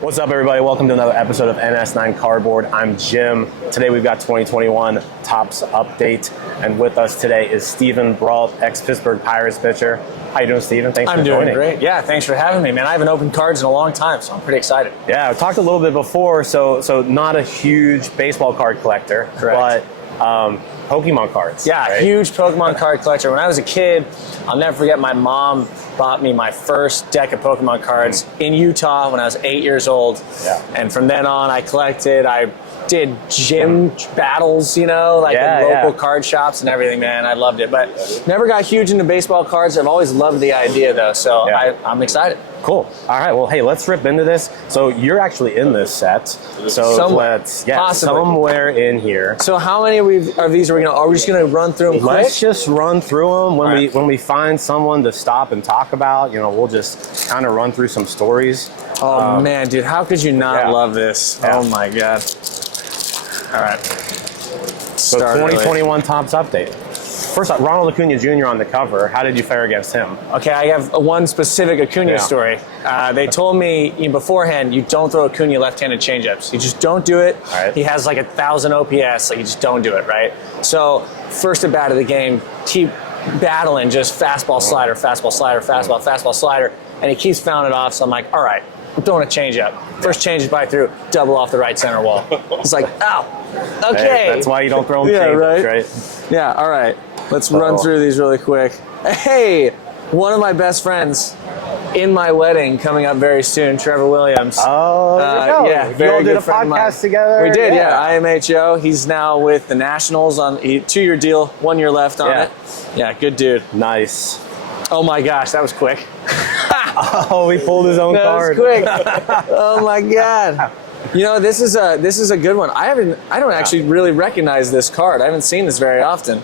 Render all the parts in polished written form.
What's up, everybody? Welcome to another episode of NS9 Cardboard. I'm Jim. Today we've got 2021 Topps Update, and with us today is Steven Brault, ex-Pittsburgh Pirates pitcher. How you doing, Steven? Thanks for joining. I'm doing great. Yeah, thanks for having me, man. I haven't opened cards in a long time, so I'm pretty excited. Yeah, I talked a little bit before, so not a huge baseball card collector, Correct. but Pokemon cards. Yeah, right? huge Pokemon card collector. When I was a kid, I'll never forget my mom bought me my first deck of Pokemon cards in Utah when I was 8 years old. Yeah. And from then on, I collected. I did gym battles, in local card shops and everything, man. I loved it. But never got huge into baseball cards. I've always loved the idea, though, so I'm excited. Cool. All right. Well, hey, let's rip into this. So you're actually in this set. So somewhere in here. So how many of these are we just gonna run through them quick? Let's just run through them. When we find someone to stop and talk about, we'll just kind of run through some stories. Oh man, dude, how could you not love this? Yeah. Oh my god. All right. So 2021 Topps Update. First off, Ronald Acuna Jr. on the cover. How did you fare against him? Okay, I have one specific Acuna story. They told me beforehand, you don't throw Acuna left-handed changeups. You just don't do it. Right. He has like 1,000 OPS. Like you just don't do it, right? So first at bat of the game, keep battling just fastball, slider, fastball, slider, fastball, fastball, slider, and he keeps fouling it off. So I'm like, all right, I'm throwing a changeup. First change by through, double off the right center wall. It's like, ow, okay. Hey, that's why you don't throw them changeups, right? Yeah, all right. Let's run through these really quick. Hey, one of my best friends in my wedding coming up very soon, Trevor Williams. Oh, yeah. You all did a podcast together? We did, yeah. IMHO. He's now with the Nationals on a 2-year deal, 1 year left on it. Yeah, good dude. Nice. Oh my gosh, that was quick. Oh, he pulled his own card. That was quick. Oh my god. This is a good one. I don't actually really recognize this card. I haven't seen this very often.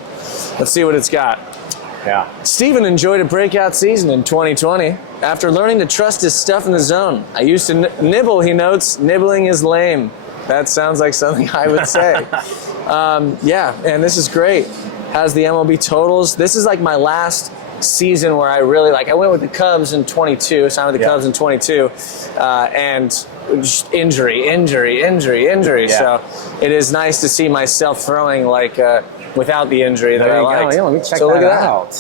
Let's see what it's got. Yeah. Steven enjoyed a breakout season in 2020 after learning to trust his stuff in the zone. I used to nibble, he notes. Nibbling is lame. That sounds like something I would say. And this is great. Has the MLB totals. This is like my last season where I really I went with the Cubs in 22, signed with the Cubs in 22, and just injury. Yeah. So it is nice to see myself throwing without the injury that I liked. Yeah, let me check so that look at out.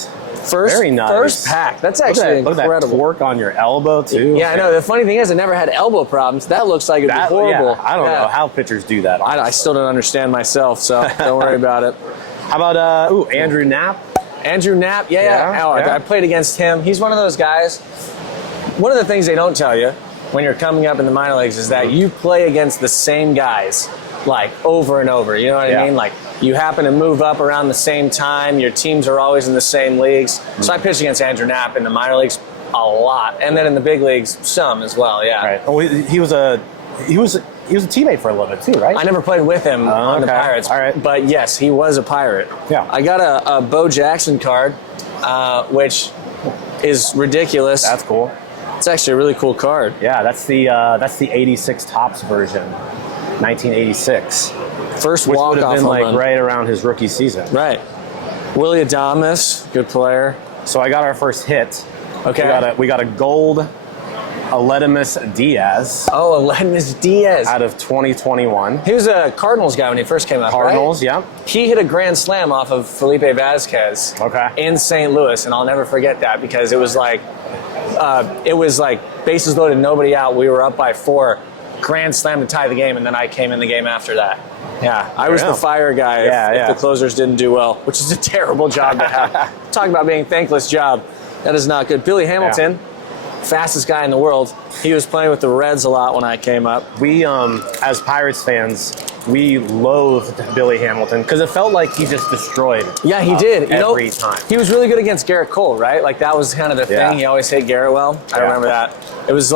Very nice. First pack. That's actually incredible. Look at that torque on your elbow, too. Yeah, I know. The funny thing is I never had elbow problems. That looks like it'd be horrible. Yeah, I don't know how pitchers do that. I still don't understand myself, so don't worry about it. How about Andrew Knapp? Andrew Knapp, I played against him. He's one of those guys. One of the things they don't tell you when you're coming up in the minor leagues is that you play against the same guys over and over. You know what I mean? You happen to move up around the same time. Your teams are always in the same leagues. So I pitched against Andrew Knapp in the minor leagues a lot, and then in the big leagues some as well. Yeah. Right. Well, he was a teammate for a little bit too, right? I never played with him on the Pirates, all right. But yes, he was a Pirate. Yeah. I got a Bo Jackson card, which is ridiculous. That's cool. It's actually a really cool card. Yeah, that's the '86 Topps version, 1986. First which walk would have off been home right around his rookie season. Right. Willie Adames, good player. So I got our first hit. Okay. We got a gold Aledmus Diaz. Oh, Aledmus Diaz. Out of 2021. He was a Cardinals guy when he first came up, Cardinals, right? yeah. He hit a grand slam off of Felipe Vasquez in St. Louis, and I'll never forget that because it was like bases loaded, nobody out. We were up by 4, grand slam to tie the game, and then I came in the game after that. Yeah, I was the fire guy if the closers didn't do well, which is a terrible job to have. Talk about being a thankless job. That is not good. Billy Hamilton, fastest guy in the world. He was playing with the Reds a lot when I came up. We, as Pirates fans, we loathed Billy Hamilton because it felt like he just destroyed. Yeah, he did. Every time. He was really good against Garrett Cole, right? That was kind of the thing. He always hit Garrett well. I remember that. It was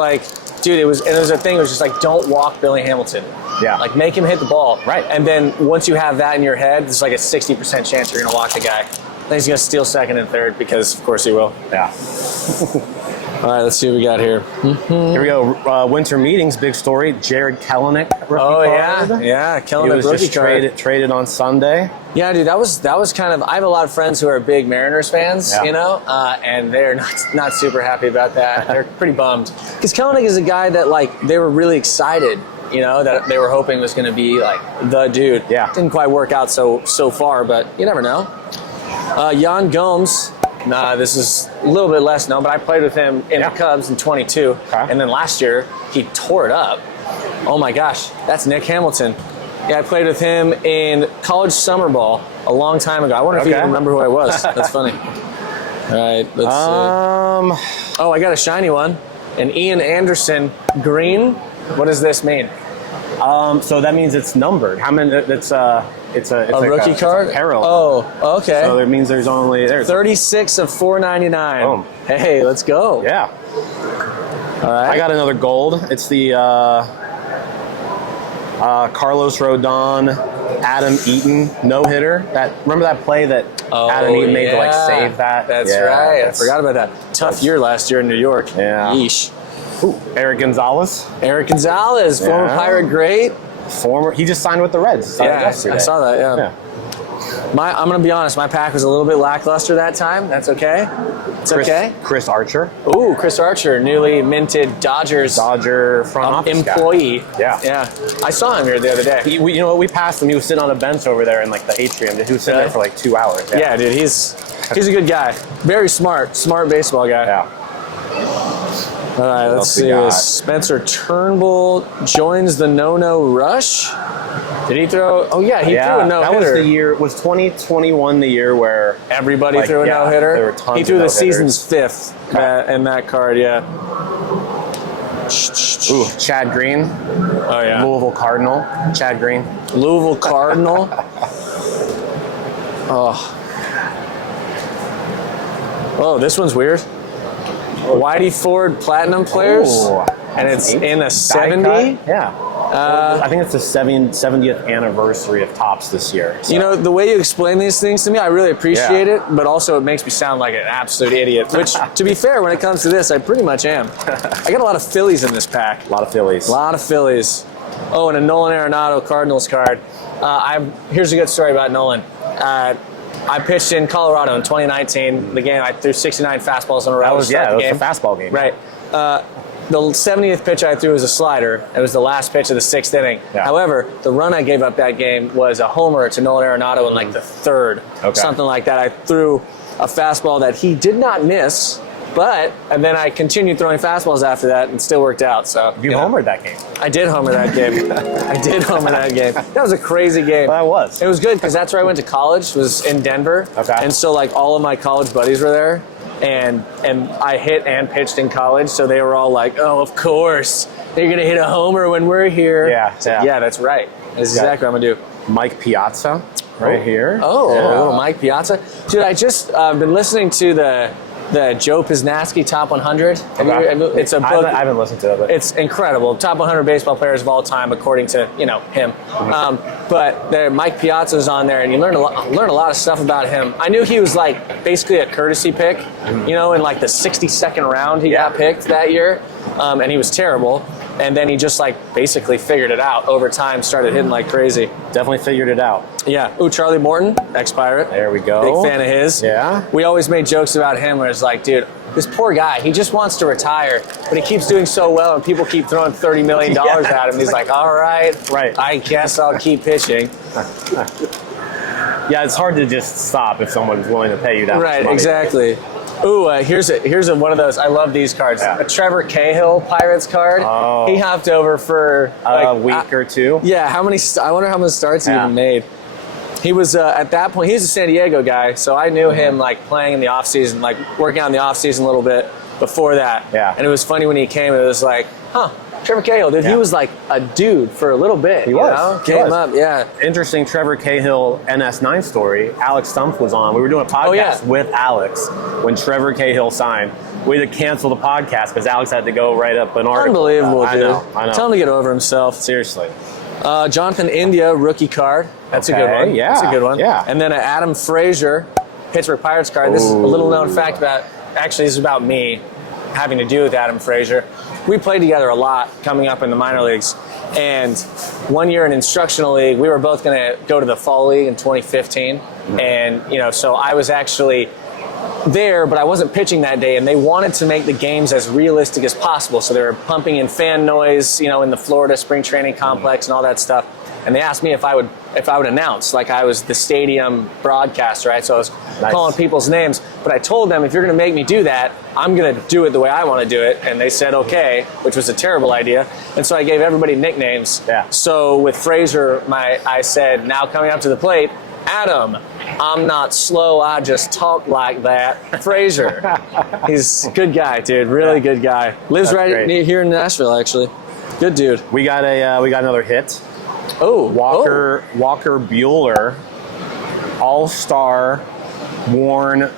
dude, it was a thing. It was just don't walk Billy Hamilton. Yeah. Make him hit the ball. Right. And then once you have that in your head, there's a 60% chance you're going to walk the guy. Then he's going to steal second and third because, of course, he will. Yeah. All right, let's see what we got here. Here we go. Winter Meetings, big story. Jared Kelenic rookie card. Yeah, He Kelenic was rookie just card. traded on Sunday. Yeah, dude, that was kind of. I have a lot of friends who are big Mariners fans, Yeah. you know, and they're not super happy about that. They're pretty bummed because Kelenic is a guy that like they were really excited, you know, that they were hoping was going to be like the dude. Yeah. Didn't quite work out so far, but you never know. Jan Gomes. Nah, this is a little bit less known, but I played with him in the Cubs in 22, and then last year he tore it up. Oh my gosh, that's Nick Hamilton. Yeah, I played with him in college summer ball a long time ago. I wonder if you even remember who I was. That's funny. All right, let's see. Oh, I got a shiny one. An Ian Anderson green. What does this mean? So that means it's numbered. How many? It's a like rookie card? It's a parallel. Oh, okay. So it means there's 36 of 499. Boom. Hey, let's go. Yeah. All right. I got another gold. It's the Carlos Rodon, Adam Eaton no-hitter. Remember that play that Adam Eaton made to like save that? That's right. I forgot about that. Tough year last year in New York. Yeah. Yeesh. Ooh, Eric Gonzalez. Eric Gonzalez, former Pirate great. He just signed with the Reds. Yesterday. I saw that. Yeah. I'm going to be honest. My pack was a little bit lackluster that time. That's okay. It's okay. Chris Archer. Ooh, Chris Archer, newly minted Dodger front office employee. Guy. Yeah. I saw him here the other day. You know what? We passed him. He was sitting on a bench over there in like the atrium. He was sitting there for like 2 hours. Yeah, dude. He's a good guy. Very smart baseball guy. Yeah. All right, let's see. Spencer Turnbull joins the no rush. Did he throw? Oh yeah, he threw a no-hitter. That was the year. Was 2021 the year where everybody threw a no-hitter? There were tons he threw of the season's fifth in that card. Yeah. Ooh, Chad Green. Oh yeah. Louisville Cardinal. Chad Green. Louisville Cardinal. Oh, this one's weird. Whitey Ford Platinum Players, and it's in a 70. Yeah. I think it's the 70th anniversary of Topps this year. So. You know, the way you explain these things to me, I really appreciate it, but also it makes me sound like an absolute idiot, which, to be fair, when it comes to this, I pretty much am. I got a lot of Phillies in this pack. A lot of Phillies. Oh, and a Nolan Arenado Cardinals card. Here's a good story about Nolan. I pitched in Colorado in 2019. The game, I threw 69 fastballs in a row. That was the fastball game. Right. The 70th pitch I threw was a slider. It was the last pitch of the 6th inning. Yeah. However, the run I gave up that game was a homer to Nolan Arenado in like the 3rd. Something like that. I threw a fastball that he did not miss, and then I continued throwing fastballs after that and still worked out. So you homered that game. I did homer that game. That was a crazy game. That was. It was good because that's where I went to college, was in Denver. And so like all of my college buddies were there. And I hit and pitched in college, so they were all like, "Oh, of course, they're gonna hit a homer when we're here." Yeah, that's right. That's exactly what I'm gonna do. Mike Piazza, right here. Oh, a little Mike Piazza, dude. I just been listening to the Joe Pisnatsky Top 100. It's a book. I haven't listened to it, but it's incredible. Top 100 baseball players of all time, according to him. But Mike Piazza's on there, and you learn a lot of stuff about him. I knew he was like basically a courtesy pick, in like the 62nd round he got picked that year, and he was terrible. And then he just like basically figured it out over time, started hitting like crazy. Definitely figured it out. Yeah. Ooh, Charlie Morton, ex-Pirate. There we go. Big fan of his. Yeah. We always made jokes about him where it's like, dude, this poor guy, he just wants to retire, but he keeps doing so well and people keep throwing $30 million at him. He's like, all right, I guess I'll keep pitching. Yeah, it's hard to just stop if someone's willing to pay you that much money. Right, exactly. Ooh, here's one of those. I love these cards. Yeah. A Trevor Cahill Pirates card. Oh. He hopped over for a week or two. Yeah, I wonder how many starts he even made. He was, at that point, he was a San Diego guy, so I knew him, like, playing in the offseason, like, working out in the offseason a little bit before that. Yeah. And it was funny when he came, it was like, Trevor Cahill, dude, he was like a dude for a little bit. He was. Came up, yeah. Interesting Trevor Cahill NS9 story. Alex Stumpf was on. We were doing a podcast with Alex when Trevor Cahill signed. We had to cancel the podcast because Alex had to go write up an article. Unbelievable, dude. I know. Tell him to get over himself. Seriously. Jonathan India, rookie card. That's a good one. Yeah. That's a good one. Yeah. And then an Adam Frazier, Pittsburgh Pirates card. This is a little known fact about, actually, this is about me. having to do with Adam Frazier. We played together a lot coming up in the minor leagues. And one year in instructional league, we were both going to go to the fall league in 2015. And, so I was actually there, but I wasn't pitching that day, and they wanted to make the games as realistic as possible. So they were pumping in fan noise, in the Florida spring training complex and all that stuff. And they asked me if I would announce, like I was the stadium broadcaster, right? So I was calling people's names. But I told them, if you're going to make me do that, I'm going to do it the way I want to do it. And they said okay, which was a terrible idea. And so I gave everybody nicknames. Yeah. So with Frazier, I said, now coming up to the plate, Adam, I'm not slow, I just talk like that. Frazier. He's a good guy, dude. Really good guy. Lives near here in Nashville, actually. Good dude. We got another hit. Oh, Walker Buehler, All-Star worn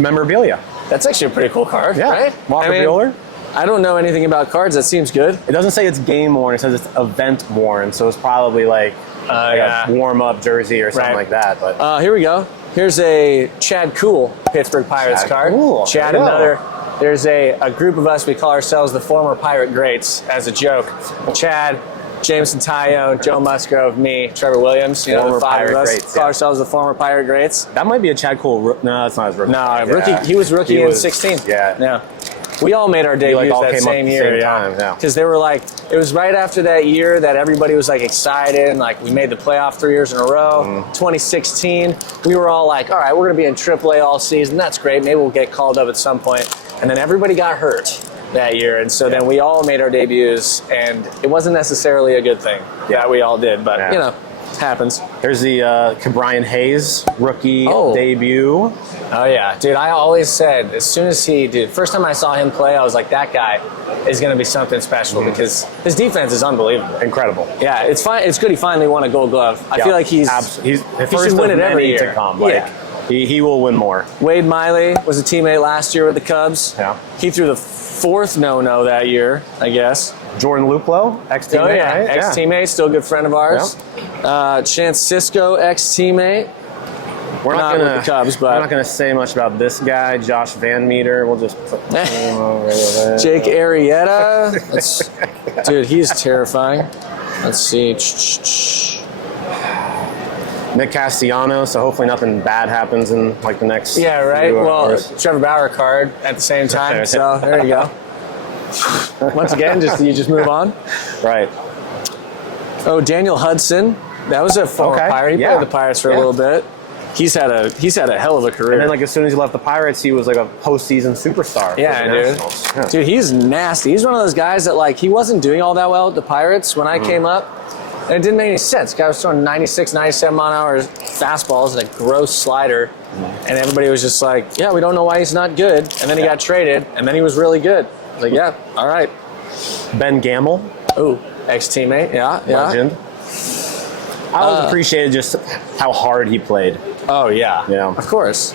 memorabilia. That's actually a pretty cool card, right? Walker Buehler. I don't know anything about cards. That seems good. It doesn't say it's game worn. It says it's event worn. So it's probably like a warm-up jersey or something like that. But here we go. Here's a Chad Cool Pittsburgh Pirates card. Cool. Chad, another. There's a group of us. We call ourselves the former Pirate Greats as a joke. Chad, Jameson Tyone, Joe Musgrove, me, Trevor Williams. Former the five of us Greats, call ourselves the former Pirate Greats. That might be a Chad Cole. No, that's not his rookie. No, rookie. He was rookie in 16. Yeah. We all made our debuts all that came same up year. same time, Because they were like, it was right after that year that everybody was like excited and like we made the playoff 3 years in a row. 2016, we were all like, all right, we're going to be in AAA all season. That's great. Maybe we'll get called up at some point. And then everybody got hurt that year. And so then we all made our debuts, and it wasn't necessarily a good thing that we all did. But, it happens. There's the Brian Hayes rookie debut. Oh, yeah. Dude, I always said, as soon as first time I saw him play, I was like, that guy is going to be something special because his defense is unbelievable. Incredible. Yeah, it's fine. It's good he finally won a Gold Glove. I feel like he should win it every year. To come. He will win more. Wade Miley was a teammate last year with the Cubs. Yeah. He threw the fourth no-no that year, I guess. Jordan Luplow, ex-teammate. Oh, yeah. Right? Ex-teammate, still a good friend of ours. Chance Sisco, ex-teammate. We're not with the Cubs, but we're not going to say much about this guy, Josh Van Meter. We'll just put him over there. Jake Arrieta. Dude, he's terrifying. Let's see. Nick Castellanos, so hopefully nothing bad happens in like the next few hours. Trevor Bauer card at the same time, so there you go. Once again, you just move on. Right. Oh, Daniel Hudson. That was a former Pirate. He played the Pirates for a little bit. He's had a hell of a career. And then, like, as soon as he left the Pirates, he was like a postseason superstar. Yeah, dude. Dude, he's nasty. He's one of those guys that, like, he wasn't doing all that well with the Pirates when I came up. And it didn't make any sense. Guy was throwing 96, 97 mile-an-hour fastballs and a gross slider. And everybody was just like, yeah, we don't know why he's not good. And then he got traded, and then he was really good. I was like, yeah, all right. Ben Gamble. Ooh, ex-teammate, Legend. I always appreciated just how hard he played. Oh, yeah. Of course.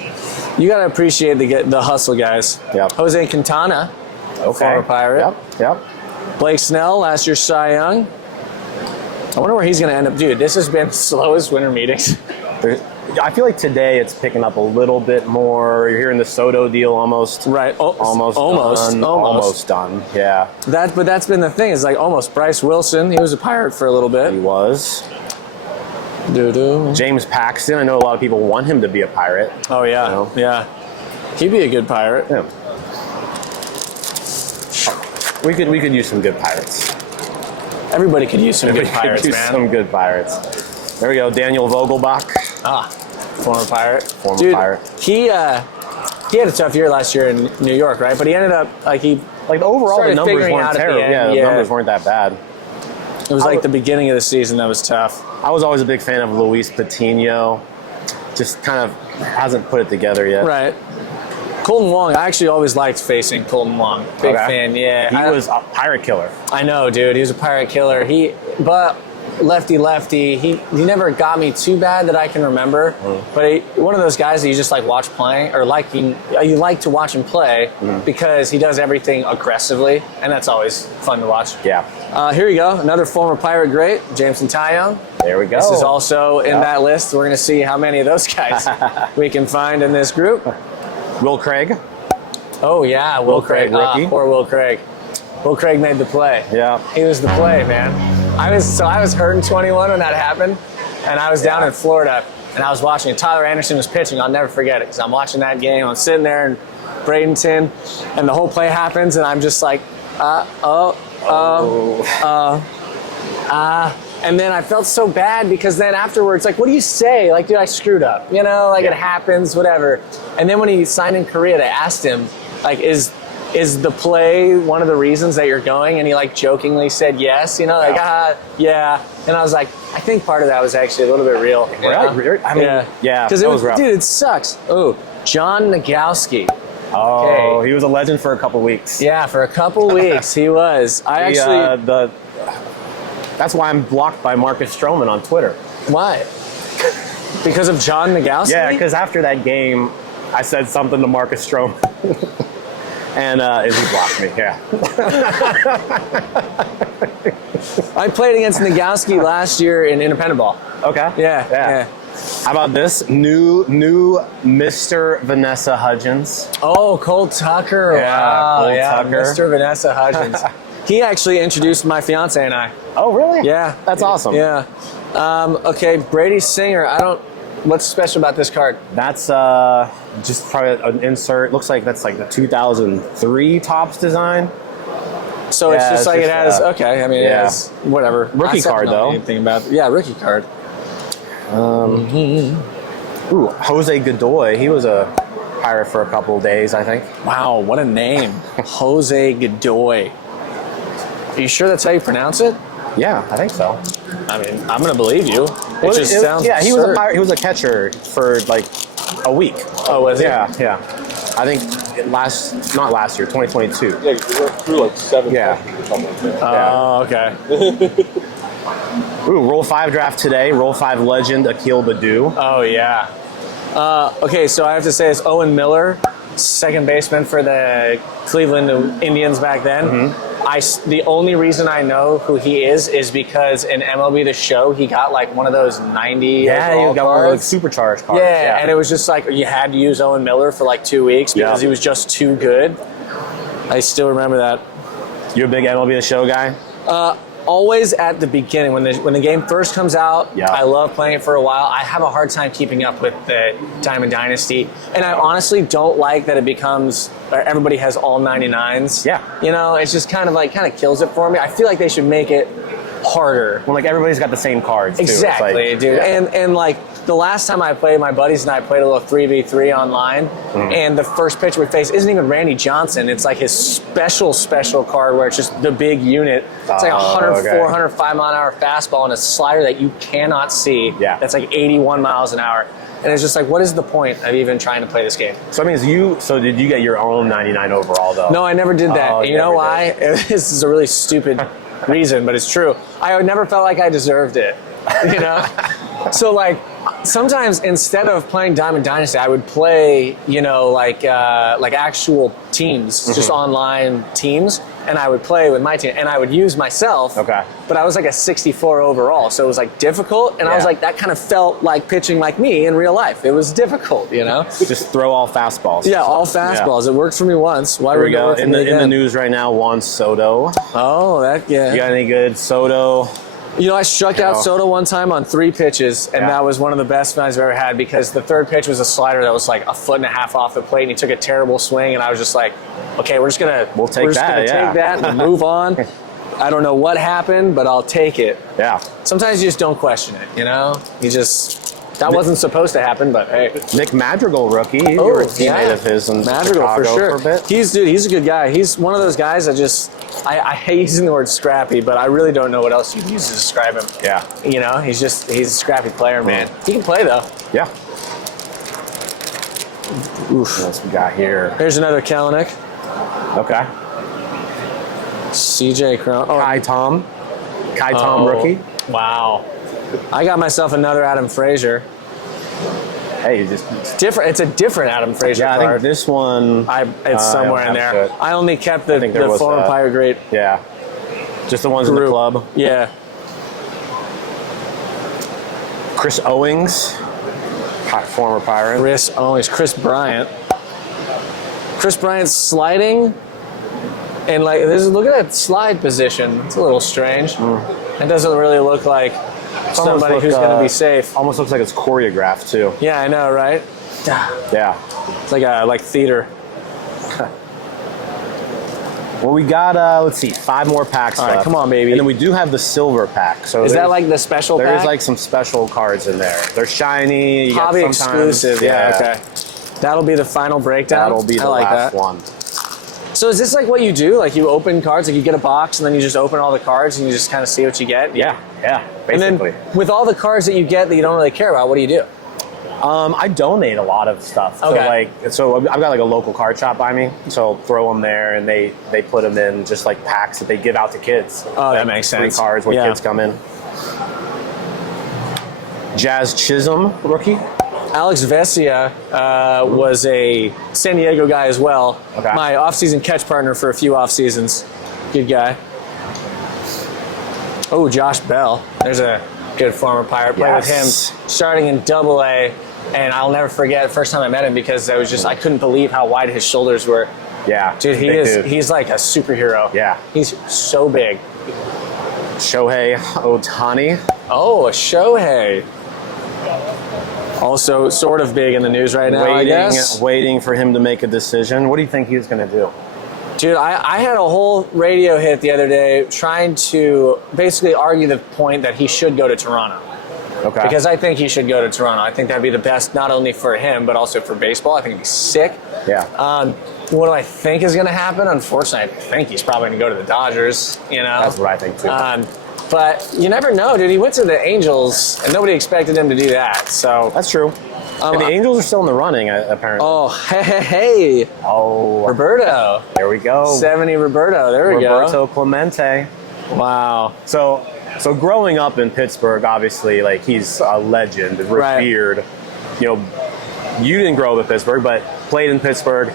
You got to appreciate the hustle, guys. Yep. Jose Quintana, former Pirate. Yep. Blake Snell, last year's Cy Young. I wonder where he's going to end up. Dude, this has been the slowest winter meetings. I feel like today it's picking up a little bit more. You're hearing the Soto deal almost. Right. Almost done. Yeah. But that's been the thing. It's like almost. Bryce Wilson, he was a Pirate for a little bit. He was. Doo-doo. James Paxton, I know a lot of people want him to be a Pirate. Oh, yeah. Yeah. He'd be a good Pirate. Yeah. We could use some good Pirates. Everybody could use some good Pirates, man. Some good Pirates. There we go. Daniel Vogelbach. Former Pirate. Former Pirate. He had a tough year last year in New York, right? But he ended up overall the numbers weren't terrible. The numbers weren't that bad. It was like the beginning of the season that was tough. I was always a big fan of Luis Patino. Just kind of hasn't put it together yet. Right. Colton Wong, I actually always liked facing Colton Wong. Big fan, yeah. He was a Pirate killer. I know, dude. He was a Pirate killer. But lefty. He never got me too bad that I can remember. But one of those guys that you just like watch playing, or you like to watch him play because he does everything aggressively, and that's always fun to watch. Yeah. Here we go. Another former Pirate great, Jameson Tyone. There we go. This is also in that list. We're going to see how many of those guys we can find in this group. Will Craig. Oh yeah, Will Craig, rookie. Poor Will Craig. Will Craig made the play. Yeah. He was the play, man. I was hurt in 21 when that happened, and I was down in Florida, and I was watching. And Tyler Anderson was pitching. I'll never forget it because I'm watching that game. I'm sitting there in Bradenton, and the whole play happens, and I'm just like, and then I felt so bad because then afterwards, like, what do you say? Like, dude, I screwed up. You know, like, it happens, whatever. And then when he signed in Korea, they asked him, like, is the play one of the reasons that you're going? And he, like, jokingly said yes. You know, like, yeah. And I was like, I think part of that was actually a little bit real. Right? I mean, yeah. Because it was rough. Dude, it sucks. Oh, John Nagowski. Oh, he was a legend for a couple weeks. Yeah, for a couple weeks he was. That's why I'm blocked by Marcus Stroman on Twitter. Why? Because of John Nagowski? Yeah, because after that game, I said something to Marcus Stroman. And he blocked me, yeah. I played against Nagowski last year in independent ball. Okay. Yeah. How about this? New Mr. Vanessa Hudgens. Oh, Cole Tucker. Yeah, wow. Cole Tucker. Mr. Vanessa Hudgens. He actually introduced my fiance and I. Oh, really? Yeah. That's awesome. Yeah. Okay, Brady Singer. What's special about this card? That's just probably an insert. Looks like that's like the 2003 Topps design. So it's just like it has. Okay, I mean, it has whatever. Rookie card though. Anything about? Yeah, rookie card. Ooh, Jose Godoy. He was a Pirate for a couple of days, I think. Wow, what a name, Jose Godoy. Are you sure that's how you pronounce it? Yeah, I think so. I mean, I'm gonna believe you. Sounds yeah, he absurd. was a Pirate, he was a catcher for like a week. Oh, was he? Yeah. I think not last year, 2022. Yeah, we went through like 7 Yeah. or something like that. Oh, okay. Ooh, Roll 5 draft today. Roll 5 legend Akil Baddoo. Oh, yeah. Okay, so I have to say it's Owen Miller, second baseman for the Cleveland Indians back then. Mm-hmm. The only reason I know who he is because in MLB The Show, he got like one of those 90 Yeah, overall you got one of those cards. supercharged cards. Yeah, and it was just like you had to use Owen Miller for like 2 weeks because he was just too good. I still remember that. You're a big MLB The Show guy? Always at the beginning when the game first comes out. Yeah. I love playing it for a while. I have a hard time keeping up with the Diamond Dynasty, and I honestly don't like that it becomes everybody has all 99s. Yeah. You know, it's just kind of kills it for me. I feel like they should make it harder. Well, like everybody's got the same cards. Exactly, too. It's like, dude. Yeah. And like the last time I played, my buddies and I played a little 3v3 online, and the first pitcher we faced isn't even Randy Johnson. It's like his special card where it's just the big unit. It's like 104, 105 mile an hour fastball and a slider that you cannot see. Yeah. That's like 81 miles an hour. And it's just like, what is the point of even trying to play this game? So that means did you get your own 99 overall though? No, I never did that. Oh, And you know why? This is a really stupid reason, but it's true. I never felt like I deserved it, you know? So like, sometimes instead of playing Diamond Dynasty, I would play, like actual teams, just online teams, and I would play with my team, and I would use myself. Okay. But I was like a 64 overall, so it was like difficult, and I was like, that kind of felt like pitching like me in real life. It was difficult, Just throw all fastballs. Yeah, all fastballs. Yeah. It worked for me once. Why Here would we go. it In the news right now, Juan Soto. Oh, yeah. You got any good Soto? I struck out Soto one time on 3 pitches, and that was one of the best feelings I've ever had because the third pitch was a slider that was like 1.5 foot off the plate, and he took a terrible swing, and I was just like, okay, we're just gonna take that and move on. I don't know what happened, but I'll take it. Yeah. Sometimes you just don't question it, that wasn't supposed to happen, but hey. Nick Madrigal, rookie. You were a teammate of his in Madrigal, Chicago for sure. for a bit. He's a good guy. He's one of those guys that I hate using the word scrappy, but I really don't know what else you'd use to describe him. Yeah. He's a scrappy player, man. He can play though. Yeah. Oof. What else we got here? Here's another Kalanick. Okay. CJ Cron. Oh, Kai Tom rookie. Wow. I got myself another Adam Frazier. Hey, It's different. It's a different Adam Frazier I card. think this one. It's somewhere in there. I only kept the former Pirate great. Yeah. Just the ones in the club. Yeah. Chris Owings, former Pirate. Chris Bryant. Chris Bryant's sliding, and like look at that slide position. It's a little strange. It doesn't really look like somebody who's going to be safe. Almost looks like it's choreographed too. Yeah, I know, right? Yeah. It's like theater. Well, we got, let's see, 5 more packs All right, left. come on, baby. And then we do have the silver pack. So Is that like the special pack? There's like some special cards in there. They're shiny. You Hobby get sometimes, exclusive. Yeah, okay. That'll be the final breakdown. That'll be the last one. So is this like what you do? Like you open cards, like you get a box and then you just open all the cards and you just kind of see what you get? Yeah, basically. And then with all the cards that you get that you don't really care about, what do you do? I donate a lot of stuff. Okay. So I've got like a local card shop by me. So I'll throw them there, and they put them in just like packs that they give out to kids. Oh, that makes sense. 3 cards when kids come in. Jazz Chisholm rookie. Alex Vesia was a San Diego guy as well. Okay. My off-season catch partner for a few off-seasons. Good guy. Oh, Josh Bell. There's a good former Pirate. Played with him starting in Double-A. And I'll never forget the first time I met him because I couldn't believe how wide his shoulders were. Yeah. Dude, he's like a superhero. Yeah. He's so big. Shohei Ohtani. Oh, a Shohei. Also sort of big in the news right now, I guess. Waiting for him to make a decision. What do you think he's going to do? Dude, I had a whole radio hit the other day trying to basically argue the point that he should go to Toronto. Okay. Because I think he should go to Toronto. I think that'd be the best, not only for him, but also for baseball. I think it'd be sick. Yeah. What do I think is going to happen? Unfortunately, I think he's probably going to go to the Dodgers, you know? That's what I think too. But you never know, dude. He went to the Angels, and nobody expected him to do that. So That's true. And the Angels are still in the running, apparently. Oh, hey. Oh. Roberto. There we go. 70 Roberto. There we go. Roberto Clemente. Wow. So growing up in Pittsburgh, obviously, like he's a legend, revered. Right. You know, you didn't grow up in Pittsburgh, but played in Pittsburgh.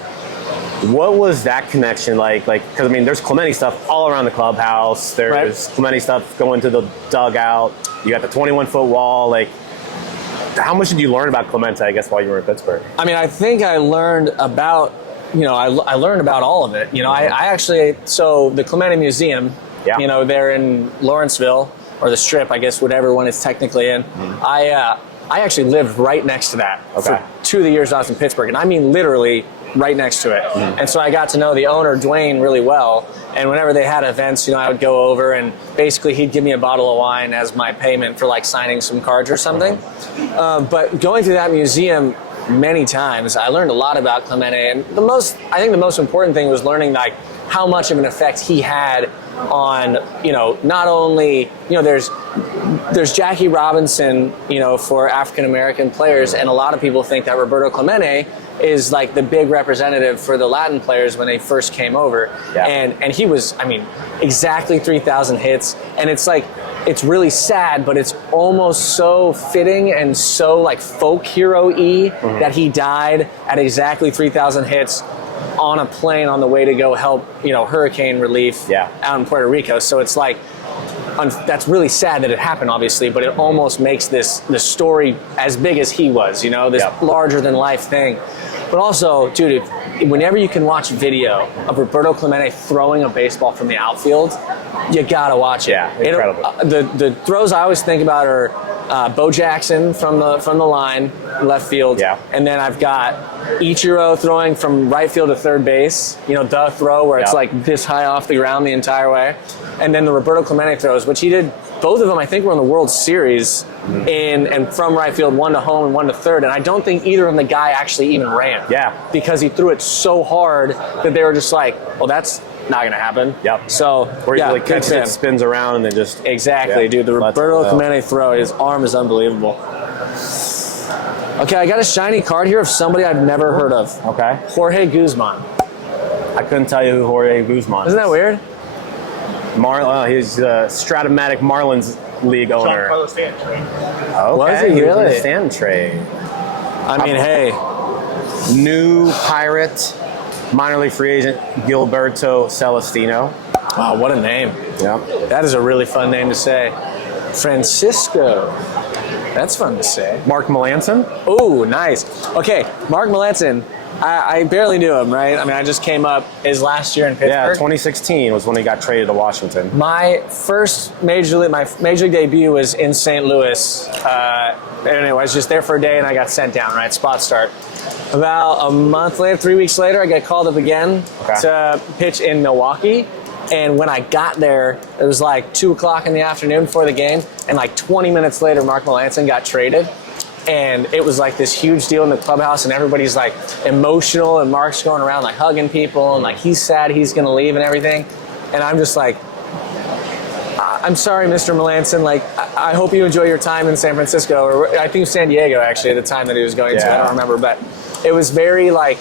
What was that connection like? Because I mean, there's Clemente stuff all around the clubhouse. There's Clemente stuff going to the dugout. You got the 21-foot wall. Like, how much did you learn about Clemente, I guess, while you were in Pittsburgh? I mean, I think I learned about, I learned about all of it. I actually, so the Clemente Museum, they're in Lawrenceville, or the Strip, I guess, whatever one it's technically in. I actually lived right next to that for 2 of the years I was in Pittsburgh, and I mean literally right next to it. And so I got to know the owner, Dwayne, really well. And whenever they had events, I would go over and basically he'd give me a bottle of wine as my payment for like signing some cards or something. But going through that museum many times, I learned a lot about Clemente. And I think the most important thing was learning like how much of an effect he had on, not only, there's Jackie Robinson, for African American players, and a lot of people think that Roberto Clemente is like the big representative for the Latin players when they first came over. Yeah. And he was, exactly 3,000 hits. And it's like, it's really sad, but it's almost so fitting and so like folk hero-y that he died at exactly 3,000 hits on a plane on the way to go help, hurricane relief out in Puerto Rico. So it's like, that's really sad that it happened, obviously, but it almost makes the story as big as he was, this larger than life thing. But also, dude, whenever you can watch video of Roberto Clemente throwing a baseball from the outfield, you gotta watch it. Yeah, incredible. The throws I always think about are Bo Jackson from the line, left field, and then I've got Ichiro throwing from right field to third base, the throw where it's like this high off the ground the entire way, and then the Roberto Clemente throws, which he did, both of them I think were in the World Series, and from right field, one to home and one to third, and I don't think either of them the guy actually even ran. Yeah. Because he threw it so hard that they were just like, well, that's not going to happen. Yep. So, where he like catches it, spins around, and then just... Exactly, dude. The Roberto Clemente throw, his arm is unbelievable. Okay, I got a shiny card here of somebody I've never heard of. Okay. Jorge Guzman. I couldn't tell you who Jorge Guzman is. Isn't that weird? He's the Stratomatic Marlins League owner. Giancarlo Stanton trade. Okay. Was he really? The Stanton trade. I mean, hey. New Pirate, minor league free agent, Gilberto Celestino. Wow, what a name. Yep. That is a really fun name to say. Francisco. That's fun to say. Mark Melancon. Oh, nice. Okay, Mark Melancon. I barely knew him, right? I mean, I just came up his last year in Pittsburgh. Yeah, 2016 was when he got traded to Washington. My first major league debut was in St. Louis. And I was just there for a day, and I got sent down, right? Spot start. About a month later, 3 weeks later, I got called up again to pitch in Milwaukee. And when I got there, it was like 2 o'clock in the afternoon before the game. And like 20 minutes later, Mark Melancon got traded. And it was like this huge deal in the clubhouse, and everybody's like emotional, and Mark's going around like hugging people, and like he's sad he's going to leave and everything. And I'm just like, I'm sorry, Mr. Melancon. Like, I hope you enjoy your time in San Francisco, or I think San Diego actually at the time that he was going to. I don't remember, but it was very like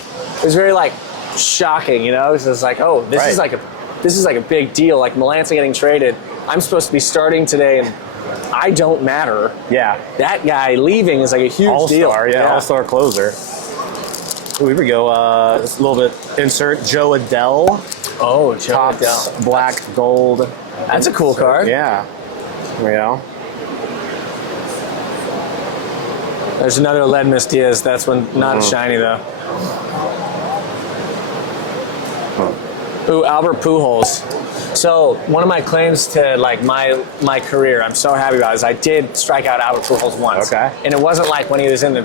shocking. You know, it was just like, oh, this is like a big deal. Like Melancon getting traded. I'm supposed to be starting today, and I don't matter. Yeah. That guy leaving is like a huge All-star, deal. yeah, all-star closer. Ooh, here we go. Just a little bit. Insert Joe Adele. Oh, Joe Topps Adele. black, gold. That's a cool card. Yeah. There we go. There's another Ledmus Diaz. That's one not shiny though. Ooh, Albert Pujols. So one of my claims to like my career, I'm so happy about, is I did strike out Albert Pujols once. Okay. And it wasn't like when he was in the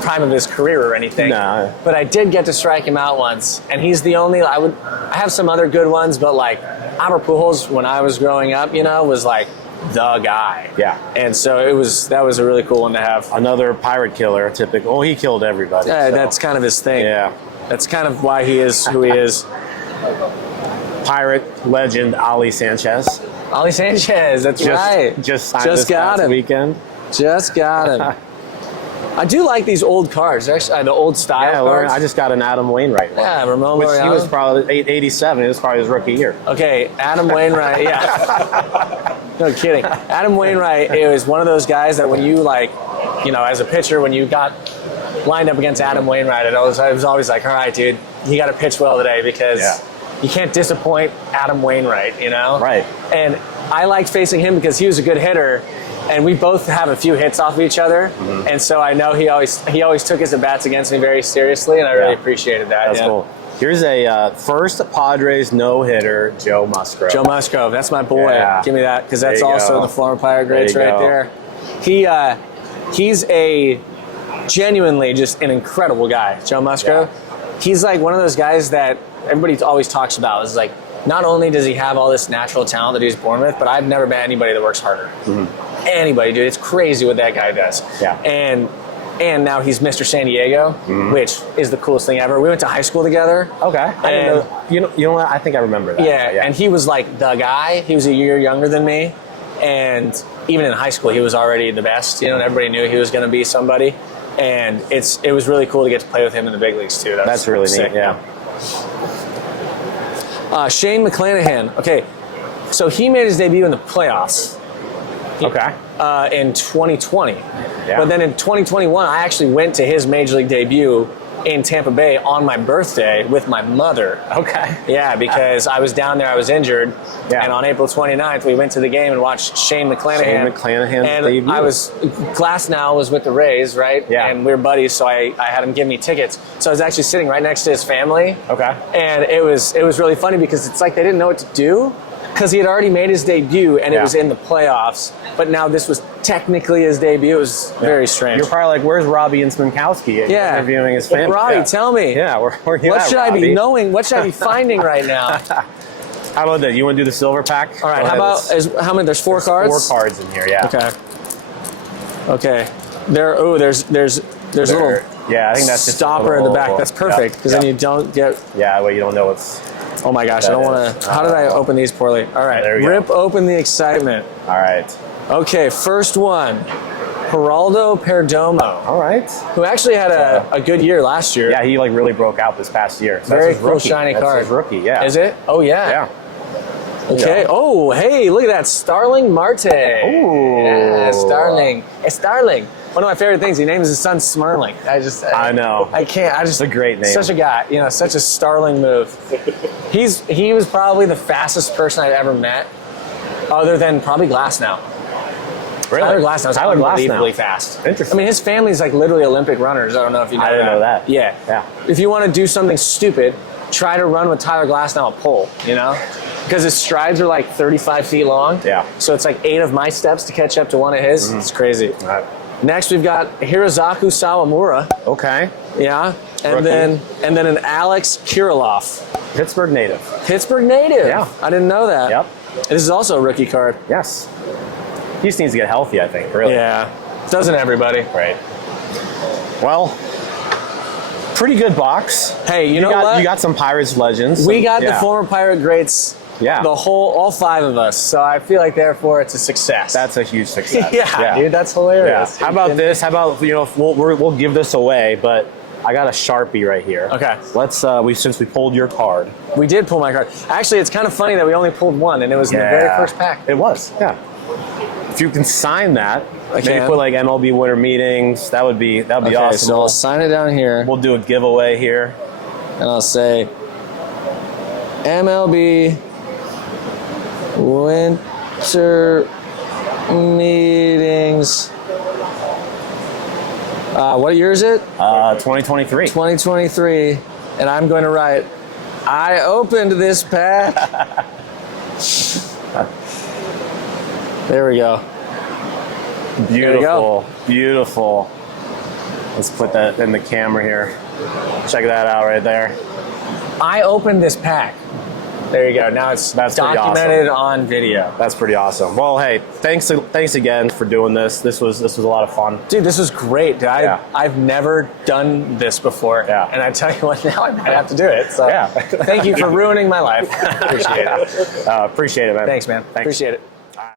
prime of his career or anything. Nah. But I did get to strike him out once, and he's the only. I have some other good ones, but like Albert Pujols, when I was growing up, you know, was like the guy. Yeah. And so that was a really cool one to have. Another pirate killer, typical. Oh, he killed everybody. Yeah, so. that's kind of his thing. Yeah. That's kind of why he is who he is. Pirate legend Ali Sanchez. Ali Sanchez, that's right. Just signed this got past him. weekend. Just got him. I do like these old cards. They're actually the old style cards. I just got an Adam Wainwright one. Yeah, Ramon Which he Laureano. was probably 87. It was probably his rookie year. Okay, Adam Wainwright. Yeah. No kidding. Adam Wainwright is one of those guys that when you like, you know, as a pitcher, when you got lined up against Adam Wainwright, I was always like, all right, dude, you got to pitch well today because you can't disappoint Adam Wainwright, you know? Right. And I liked facing him because he was a good hitter, and we both have a few hits off of each other, and so I know he always took his at-bats against me very seriously, and I really appreciated that. That's cool. Here's a first Padres no-hitter, Joe Musgrove. Joe Musgrove, that's my boy. Yeah. Give me that, because that's There you also go. the former Pirate greats There you right go. there. He's a genuinely just an incredible guy, Joe Musgrove. Yeah. He's like one of those guys that everybody always talks about. Is like, not only does he have all this natural talent that he was born with, but I've never met anybody that works harder. Anybody, dude. It's crazy what that guy does. Yeah. And now he's Mr. San Diego, which is the coolest thing ever. We went to high school together. Okay. I didn't know. You know what? I think I remember that. Yeah, and he was like the guy. He was a year younger than me. And even in high school, he was already the best. You know, and everybody knew he was going to be somebody. And it was really cool to get to play with him in the big leagues, too. That's really sick. neat, yeah. Shane McClanahan. Okay, so he made his debut in the playoffs. Okay. In 2020. Yeah. But then in 2021, I actually went to his major league debut in Tampa Bay on my birthday with my mother. Okay. Yeah, because I was down there, I was injured, and on April 29th, we went to the game and watched Shane McClanahan. Shane McClanahan's and debut. Glasnow was with the Rays, right? Yeah. And we were buddies, so I had him give me tickets. So I was actually sitting right next to his family. Okay. And it was really funny because it's like they didn't know what to do because he had already made his debut and it was in the playoffs. But now this was technically his debut. It was very strange. You're probably like, where's Robbie and Sminkowski? Yeah. Interviewing his family. Robbie, tell me. Yeah, where you What at, should I be Robbie? knowing? What should I be finding right now? How about that? You want to do the silver pack? All right. Go How ahead. about how many? There's four cards. 4 cards in here. Yeah. Okay. There's a little Yeah, I think that's just a stopper in the back. little- That's perfect because then you don't get. Yeah, well, you don't know what's. Oh my gosh! I That don't want is. to. How did I open these poorly? All right. There we go. Rip open the excitement. All right. Okay. First one. Geraldo Perdomo, All right. who actually had a good year last year. Yeah, he like really broke out this past year. So Very that's his cool rookie. shiny That's card. his rookie. Yeah. Is it? Oh yeah. Yeah. Okay. Yeah. Oh, hey, look at that. Starling Marte. Ooh. Yeah, Starling. Hey, Starling. One of my favorite things, he names his son Smirling. I know. I can't. It's a great name. Such a guy. You know, such a Starling move. He was probably the fastest person I've ever met, other than probably Glasnow. Tyler Glasnow's Tyler Glasnow. unbelievably fast. Interesting. I mean, his family's like literally Olympic runners. I don't know if you know I didn't know that. Yeah. Yeah. If you want to do something stupid, try to run with Tyler Glasnow a pole, you know? Because his strides are like 35 feet long. Yeah. So it's like 8 of my steps to catch up to one of his. It's crazy. All right. Next, we've got Hirozaku Sawamura. Okay. Yeah. And Rookie. then an Alex Kirilloff. Pittsburgh native. Pittsburgh native. Yeah. I didn't know that. Yep. This is also a rookie card. Yes. He just needs to get healthy, I think, really. Yeah. Doesn't everybody? Right. Well, pretty good box. Hey, you know what? You got some Pirates legends. We got the Yeah. former Pirate greats. Yeah. All 5 of us. So I feel like therefore it's a success. That's a huge success. yeah, dude, that's Yeah. hilarious. How about this? How about, we'll give this away, but I got a Sharpie right here. Okay. Let's since we pulled your card. We did pull my card. Actually, it's kind of funny that we only pulled one, and it was in the very first pack. It was. Yeah. If you can sign that, maybe can. put like MLB Winter Meetings. That would be Okay, awesome. so I'll sign it down here, We'll do a giveaway here. and I'll say MLB Winter Meetings. What year is it? 2023. 2023, and I'm going to write, I opened this pack. There we go. Beautiful. Beautiful. Let's put that in the camera here. Check that out right there. I opened this pack. There you go. Now it's That's pretty documented on video. That's pretty awesome. Well, hey, thanks again for doing this. This was a lot of fun. Dude, this was great. Yeah. I've never done this before. Yeah. And I tell you what, now I might have to do it. So Yeah. thank you for ruining my life. Appreciate it. Appreciate it, man. Thanks, man. Thanks. Appreciate it.